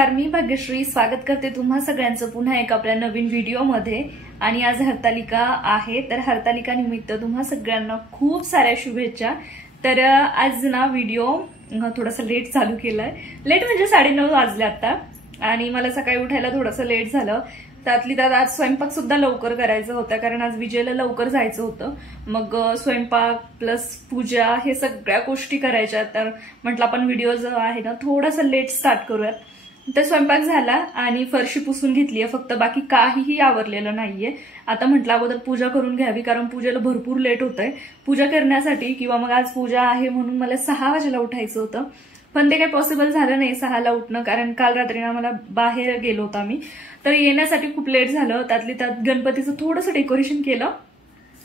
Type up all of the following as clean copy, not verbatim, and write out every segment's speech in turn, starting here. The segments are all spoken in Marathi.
नमस्कार, मी भाग्यश्री स्वागत करते तुम्हा सगळ्यांचं पुन्हा एक आपल्या नवीन व्हिडिओमध्ये। आणि आज हरतालिका आहे, तर हरतालिका निमित्त तुम्हा सगळ्यांना खूप साऱ्या शुभेच्छा। तर आज ना व्हिडिओ थोडासा लेट चालू केलाय, लेट म्हणजे 9:30 वाजले आता, आणि मला सकाळी उठायला थोडंसं लेट झालं। त्यातली त्यात आज स्वयंपाक सुद्धा लवकर करायचा होता, कारण आज विजयला लवकर जायचं होतं। मग स्वयंपाक प्लस पूजा हे सगळ्या गोष्टी करायच्या, तर म्हटलं आपण व्हिडिओ जो आहे ना थोडासा लेट स्टार्ट करूयात। तर स्वयंपाक झाला आणि फरशी पुसून घेतलीये फक्त, बाकी काहीही आवरलेलं नाहीये। आता म्हटलं अगोदर पूजा करून घ्यावी, कारण पूजेला भरपूर लेट होतंय पूजा करण्यासाठी, किंवा मग आज पूजा आहे म्हणून मला 6 वाजेला उठायचं होतं, पण ते काही पॉसिबल झालं नाही 6ला उठणं, कारण काल रात्री ना मला बाहेर गेलो होतो आम्ही, तर येण्यासाठी खूप लेट झालं। त्यातली त्यात गणपतीचं थोडंसं डेकोरेशन केलं,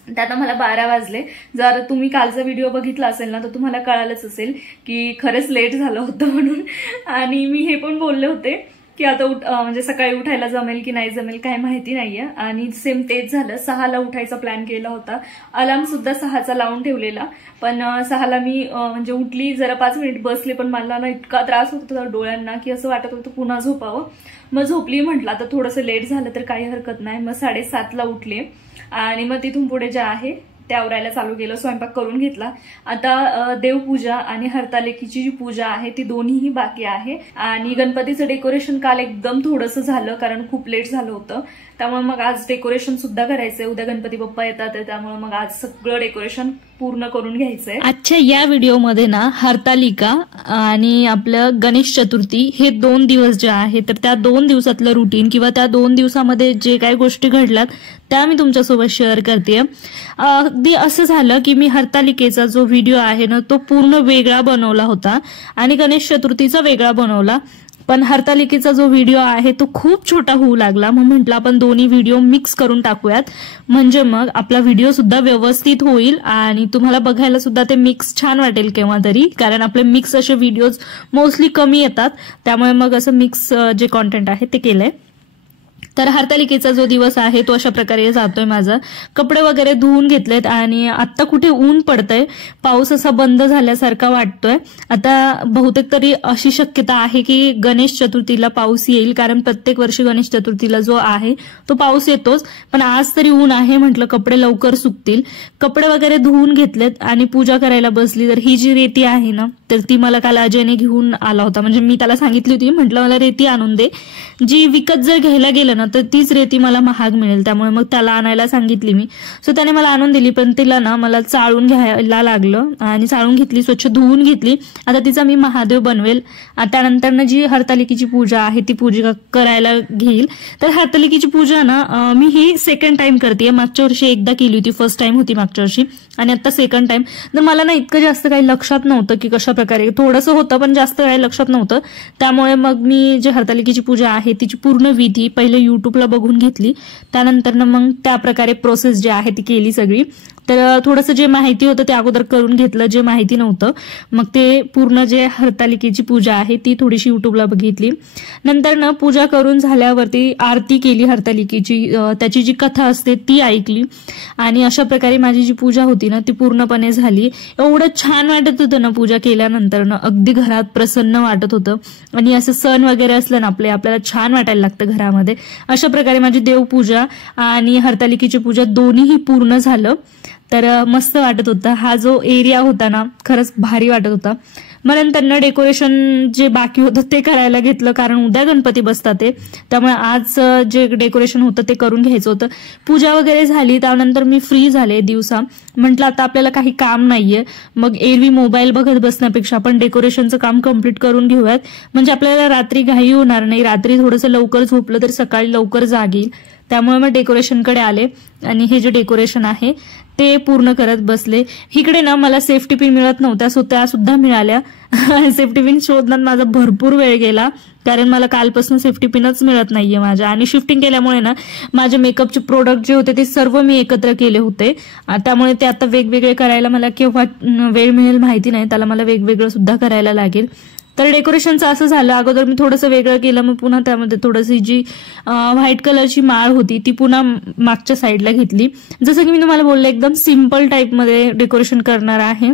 त्यात मला 12 वाजले। जर तुम्ही कालचा व्हिडिओ बघितला असेल ना तर तुम्हाला कळालंच असेल की खरंच लेट झालं होतं म्हणून। आणि मी हे पण बोलले होते की आता म्हणजे सकाळी उठायला जमेल की नाही जमेल काय माहिती नाहीये, आणि सेम तेच झालं। 6ला उठायचा प्लॅन केला होता, अलार्म सुद्धा 6चा लावून ठेवलेला, पण 6ला मी म्हणजे उठली, जरा 5 मिनिट बसले, पण मला ना इतका त्रास होत होता डोळ्यांना की असं वाटत होतं पुन्हा झोपावं। मग झोपली, म्हटलं आता थोडंसं लेट झालं तर काही हरकत नाही। मग 7:30ला उठले आणि मग तिथून पुढे जे आहे ते आवरायला चालू केलं, स्वयंपाक करून घेतला। आता देवपूजा आणि हरतालिकेची जी पूजा आहे ती दोन्हीही बाकी आहे। आणि गणपतीचं डेकोरेशन काल एकदम थोडंसं झालं, कारण खूप लेट झालं होतं, त्यामुळे मग आज डेकोरेशन सुद्धा करायचंय। उद्या गणपती बाप्पा येतात, त्यामुळे मग आज सगळं डेकोरेशन पूर्ण करून घ्यायचंय। आजच्या या व्हिडिओमध्ये ना हरतालिका आणि आपलं गणेश चतुर्थी हे 2 दिवस जे आहे, तर त्या 2 दिवसातलं रुटीन किंवा त्या 2 दिवसामध्ये जे काही गोष्टी घडल्यात त्या मी तुमच्यासोबत शेअर करते। अगदी असं झालं की मी हरतालिकेचा जो व्हिडिओ आहे ना तो पूर्ण वेगळा बनवला होता आणि गणेश चतुर्थीचा वेगळा बनवला, पण हरतालिकेचा जो व्हिडिओ आहे तो खूप छोटा होऊ लागला। मग म्हटलं आपण दोन्ही व्हिडिओ मिक्स करून टाकूयात, म्हणजे मग आपला व्हिडिओ सुद्धा व्यवस्थित होईल आणि तुम्हाला बघायला सुद्धा ते मिक्स छान वाटेल केव्हा तरी, कारण आपले मिक्स असे व्हिडिओज मोस्टली कमी येतात, त्यामुळे मग असं मिक्स जे कॉन्टेंट आहे ते केलंय। तर हरतालिकेचा जो दिवस आहे तो अशा प्रकारे जातोय माझा। कपडे वगैरे धुवून घेतलेत आणि आता कुठे ऊन पडतंय, पाऊस असा बंद झाल्यासारखा वाटतोय। आता बहुतेक तरी अशी शक्यता आहे की गणेश चतुर्थीला पाऊस येईल, कारण प्रत्येक वर्षी गणेश चतुर्थीला जो आहे तो पाऊस येतोच, पण आज तरी ऊन आहे, म्हटलं कपडे लवकर सुकतील। कपडे वगैरे धुवून घेतलेत आणि पूजा करायला बसली। तर ही जी रेती आहे ना तर ती मला काल अजयने घेऊन आला होता, म्हणजे मी त्याला सांगितली होती, म्हटलं मला रेती आणून दे, जी विकत जर घ्यायला गेलं ना तर तीच रेती मला महाग मिळेल, त्यामुळे मग त्याला आणायला सांगितली मी। सो त्याने मला आणून दिली, पण तिला ना मला चाळून घ्यायला लागलं आणि चाळून घेतली, स्वच्छ धुवून घेतली। आता तिचा मी महादेव बनवेल, त्यानंतर जी हरतालिकेची पूजा आहे ती पूजा करायला घेईल। तर हरतालिकेची पूजा ना मी ही सेकंड टाइम करते, मागच्या वर्षी एकदा केली होती, फर्स्ट टाइम होती मागच्या वर्षी, आणि आता सेकंड टाइम। तर मला ना इतकं जास्त काही लक्षात नव्हतं की कशा प्रकारे, थोडंसं होतं पण जास्त काही लक्षात नव्हतं, त्यामुळे मग मी जे हरतालिकेची पूजा आहे तिची पूर्ण विधी पहिले युट्यूबला बघून घेतली, त्यानंतर मग त्या प्रकारे प्रोसेस जी आहे ती केली सगळी। तर थोडंसं जे माहिती होतं ते अगोदर करून घेतलं, जे माहिती नव्हतं मग ते पूर्ण जे हरतालिकेची पूजा आहे ती थोडीशी युट्यूबला बघितली। नंतर ना पूजा करून झाल्यावरती आरती केली हरतालिकेची, त्याची जी कथा असते ती ऐकली, आणि अशा प्रकारे माझी जी पूजा होती ना ती पूर्णपणे झाली। एवढं छान वाटत होतं ना पूजा केल्यानंतर ना, अगदी घरात प्रसन्न वाटत होतं, आणि असं सण वगैरे असलं ना आपल्याला छान वाटायला लागतं घरामध्ये। अशा प्रकारे माझी देवपूजा आणि हरतालिकेची पूजा दोन्हीही पूर्ण झालं, तर मस्त वाटत होतं। हा जो एरिया होता ना खरंच भारी वाटत होता। मग नंतर डेकोरेशन जे बाकी होतं ते करायला घेतलं, कारण उद्या गणपती बसतात ते, त्यामुळे आज जे डेकोरेशन होतं ते करून घ्यायचं होतं। पूजा वगैरे झाली, त्यानंतर मी फ्री झाले दिवसा, म्हटलं आता आपल्याला काही काम नाहीये, मग एरवी मोबाईल बघत बसण्यापेक्षा आपण डेकोरेशनचं काम कम्प्लीट करून घेऊयात, म्हणजे आपल्याला रात्री घाई होणार नाही, रात्री थोडंसं लवकर झोपलं तर सकाळी लवकर जाग येईल। त्यामुळे मग डेकोरेशनकडे आले आणि हे जे डेकोरेशन आहे ते पूर्ण करत बसले। इकडे ना मला सेफ्टी पिन मिळत नव्हत्या, सो त्या सुद्धा मिळाल्या। सेफ्टी पिन शोधण्यात माझा भरपूर वेळ गेला, कारण मला कालपासून सेफ्टी पिनच मिळत नाहीये माझ्या, आणि शिफ्टिंग केल्यामुळे ना माझे मेकअपचे प्रोडक्ट जे होते ते सर्व मी एकत्र केले होते, त्यामुळे ते आता वेगवेगळे करायला मला केव्हा वेळ मिळेल माहिती नाही, त्याला मला वेगवेगळं सुद्धा करायला लागेल। तर डेकोरेशनचं असं झालं, अगोदर मी थोडंसं वेगळं केलं, मग पुन्हा त्यामध्ये थोडीशी जी व्हाईट कलरची माळ होती ती पुन्हा मागच्या साईडला घेतली। जसं की मी तुम्हाला बोलले एकदम सिम्पल टाईपमध्ये डेकोरेशन करणार आहे,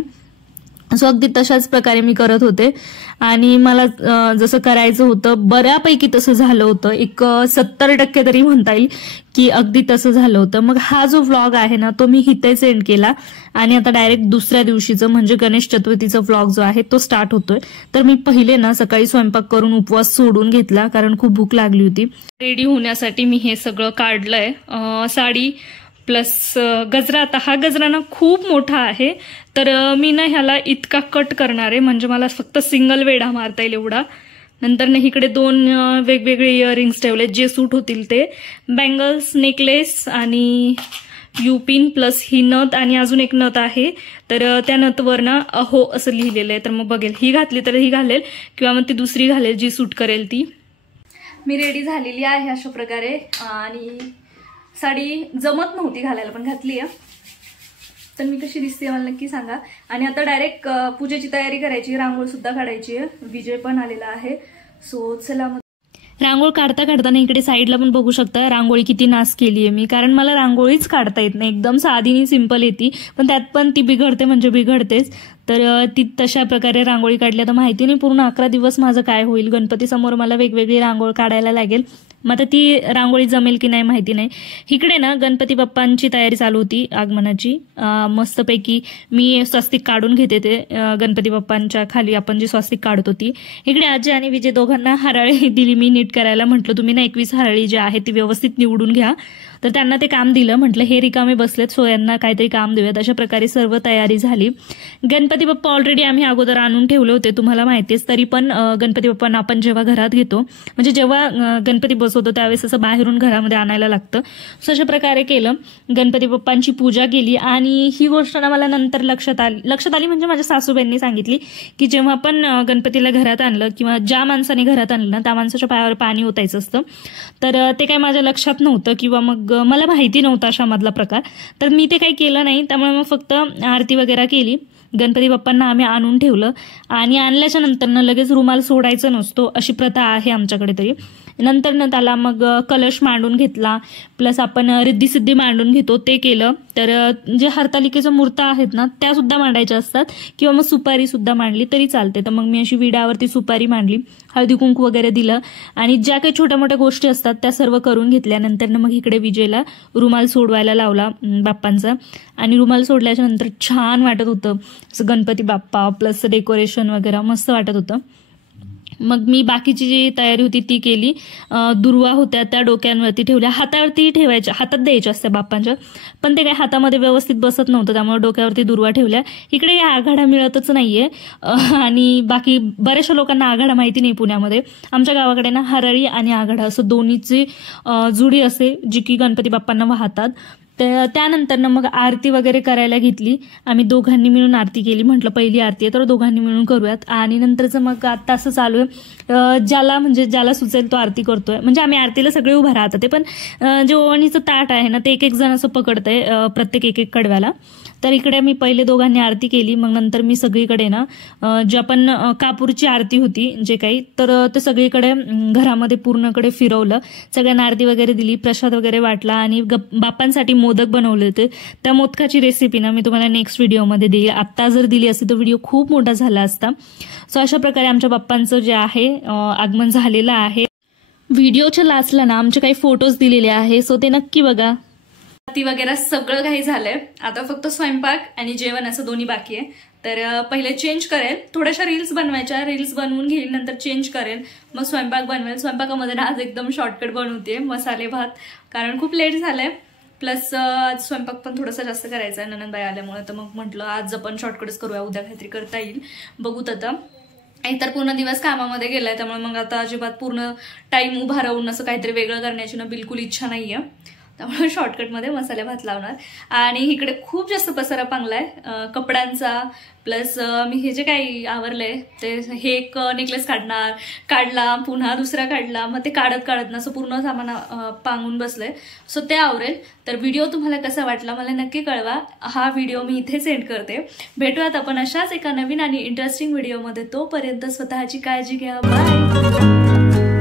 सो अगदी तशाच प्रकारे मी करत होते आणि मला जसं करायचं होतं बऱ्यापैकी तसं झालं होतं. एक 70% तरी म्हणता येईल की अगदी तसं झालं होतं. मग हा जो व्लॉग आहे ना तो मी इथेच एंड केला आणि आता डायरेक्ट दुसऱ्या दिवशीचं म्हणजे गणेश चतुर्थीचा व्लॉग जो आहे तो स्टार्ट होतोय. तर मी पहिले ना सकाळी स्वयंपाक करून उपवास सोडून घेतला कारण खूप भूक लागली होती. रेडी होण्यासाठी मी हे सगळं काढलंय, साडी प्लस गजरा. आता हा गजरा ना खूप मोठा आहे तर मी ना ह्याला इतका कट करणार आहे म्हणजे मला फक्त सिंगल वेढा मारता येईल एवढा. नंतर ना इकडे 2 वेगवेगळे इयरिंग्स ठेवले जे सूट होतील ते, बँगल्स, नेकलेस आणि युपिन प्लस ही नथ आणि अजून एक नथ आहे. तर त्या नथवर ना अहो असं लिहिलेलं आहे. तर मग बघेल ही घातली तर ही घालेल किंवा मग ती दुसरी घालेल जी सूट करेल ती. मी रेडी झालेली आहे अशा प्रकारे आणि साडी जमत नव्हती घालायला पण घातली आहे. तर मी कशी दिसते मला नक्की सांगा. आणि आता डायरेक्ट पूजेची तयारी करायची, रांगोळी सुद्धा काढायची आहे. विजय पण आलेला आहे. सो चला मग. रांगोळ काढता काढताना इकडे साईडला पण बघू शकता रांगोळी किती नाश केली आहे मी, कारण मला रांगोळीच काढता येत नाही. एकदम साधीनी सिंपल येते पण त्यात पण ती बिघडते म्हणजे बिघडतेच. तर ती तशा प्रकारे रांगोळी काढली. आता माहिती नाही पूर्ण 11 दिवस माझं काय होईल. गणपती समोर मला वेगवेगळी रांगोळ काढायला लागेल. मग आता ती रांगोळी जमेल की नाही माहिती नाही. इकडे ना गणपती बाप्पांची तयारी चालू होती आगमनाची. मस्तपैकी मी स्वस्तिक काढून घेते ते गणपती बाप्पांच्या खाली आपण जी स्वस्तिक काढत होती. इकडे आजी आणि विजय दोघांना हराळी दिली मी नीट करायला. म्हटलं तुम्ही ना 21 हराळी जे आहे ती व्यवस्थित निवडून घ्या. तर त्यांना ते काम दिलं. म्हटलं हे रिकामे बसलेत सो यांना काहीतरी काम देऊयात. अशा प्रकारे सर्व तयारी झाली. गणपती बाप्पा ऑलरेडी आम्ही अगोदर आणून ठेवले होते तुम्हाला माहितीच. तरी पण गणपती बाप्पांना आपण जेव्हा घरात घेतो म्हणजे जेव्हा गणपती बसवतो त्यावेळेस असं बाहेरून घरामध्ये आणायला लागतं. सो अशा प्रकारे केलं. गणपती बाप्पांची पूजा केली आणि ही गोष्ट ना मला नंतर लक्षात आली म्हणजे माझ्या सासूबाईंनी सांगितली की जेव्हा आपण गणपतीला घरात आणलं किंवा ज्या माणसाने घरात आणलं ना त्या माणसाच्या पायावर पाणी ओतायचं असतं. तर ते काही माझ्या लक्षात नव्हतं किंवा मग मला माहिती नव्हता अशा मधला प्रकार. तर मी ते काही केलं नाही. त्यामुळे मग फक्त आरती वगैरे केली. गणपती बाप्पांना आम्ही आणून ठेवलं आणि आणल्याच्या नंतर ना लगेच रुमाल सोडायचा नसतो अशी प्रथा आहे आमच्याकडे. तरी नंतर ना त्याला मग कलश मांडून घेतला प्लस आपण रिद्धी सिद्धी मांडून घेतो ते केलं. तर जे हरतालिकेच्या मूर्त्या आहेत ना त्या सुद्धा मांडायच्या असतात किंवा मग सुपारी सुद्धा मांडली तरी चालते. तर मग मी अशी विड्यावरती सुपारी मांडली, हळदी कुंकू वगैरे दिलं आणि ज्या काही छोट्या मोठ्या गोष्टी असतात त्या सर्व करून घेतल्यानंतर ना मग इकडे विजयला रुमाल सोडवायला लावला बाप्पांचा. आणि रुमाल सोडल्याच्या नंतर छान वाटत होतं असं गणपती बाप्पा प्लस डेकोरेशन वगैरे मस्त वाटत होतं. मग मी बाकीची जी तयारी होती ती केली. दुर्वा होत्या त्या डोक्यांवरती ठेवल्या, हातावरती ठेवायच्या, हातात द्यायच्या असत्या बाप्पांच्या, पण ते काही हातामध्ये व्यवस्थित बसत नव्हतं त्यामुळे डोक्यावरती दुर्वा ठेवल्या. इकडे काही आघाडा मिळतच नाहीये आणि बाकी बऱ्याचशा लोकांना आघाडा माहिती नाही पुण्यामध्ये. आमच्या गावाकडे ना हराळी आणि आघाडा असं दोन्हीची जुडी असते जी की गणपती बाप्पांना वाहतात. त्यानंतर ना मग आरती वगैरे करायला घेतली. आम्ही दोघांनी मिळून आरती केली. म्हटलं पहिली आरती आहे तर दोघांनी मिळून करूयात. आणि नंतरचं मग आता असं चालू आहे ज्याला सुचेल तो आरती करतोय. म्हणजे आम्ही आरतीला सगळे उभा राहतात ते पण जे ओवणीचं ताट आहे ना ते एक जण असं पकडतंय प्रत्येक एक कडव्याला. तर इकडे मी पहिले दोघांनी आरती केली. मग नंतर मी सगळीकडे ना जे आपण कापूरची आरती होती जे काही तर ते सगळीकडे घरामध्ये पूर्णकडे फिरवलं. सगळ्यांना आरती वगैरे दिली, प्रसाद वगैरे वाटला आणि बाप्पांसाठी मोदक बनवले होते. त्या मोदकाची रेसिपी ना मी तुम्हाला नेक्स्ट व्हिडिओमध्ये देईल. आत्ता जर दिली असती तर व्हिडिओ खूप मोठा झाला असता. सो अशा प्रकारे आमच्या बाप्पांचं जे आहे आगमन झालेलं आहे. व्हिडिओच्या लास्टला ना आमचे काही फोटोज दिलेले आहे सो ते नक्की बघा. आरती वगैरे सगळं काही झालंय. आता फक्त स्वयंपाक आणि जेवण असं दोन्ही बाकी आहे. तर पहिले चेंज करेल, थोड्याशा रील्स बनवायच्या, रील्स बनवून घेईल, नंतर चेंज करेल, मग स्वयंपाक बनवेल. स्वयंपाकामध्ये ना आज एकदम शॉर्टकट बनवते मसाले भात कारण खूप लेट झालंय. प्लस आज स्वयंपाक पण थोडासा जास्त करायचा आहे ननंदबाई आल्यामुळे. तर मग म्हटलं आज आपण शॉर्टकटच करूया, उद्या काहीतरी करता येईल बघूत. आता एकतर पूर्ण दिवस कामामध्ये गेलाय त्यामुळे मग आता अजिबात पूर्ण टाइम उभा राहून असं काहीतरी वेगळं करण्याची ना बिलकुल इच्छा नाहीये. त्यामुळे शॉर्टकटमध्ये मसाले भात लावणार. आणि इकडे खूप जास्त पसारा पांगलाय कपड्यांचा. प्लस मी हे जे काही आवरलंय ते हे एक नेकलेस काढला पुन्हा दुसरा काढला, मग ते काढत ना असं पूर्ण सामान पांगून बसलंय. सो ते आवरेल. तर व्हिडिओ तुम्हाला कसा वाटला मला नक्की कळवा. हा व्हिडिओ मी इथेच एंड करते. भेटूयात आपण अशाच एका नवीन आणि इंटरेस्टिंग व्हिडिओमध्ये. तोपर्यंत स्वतःची काळजी घ्या. बाय.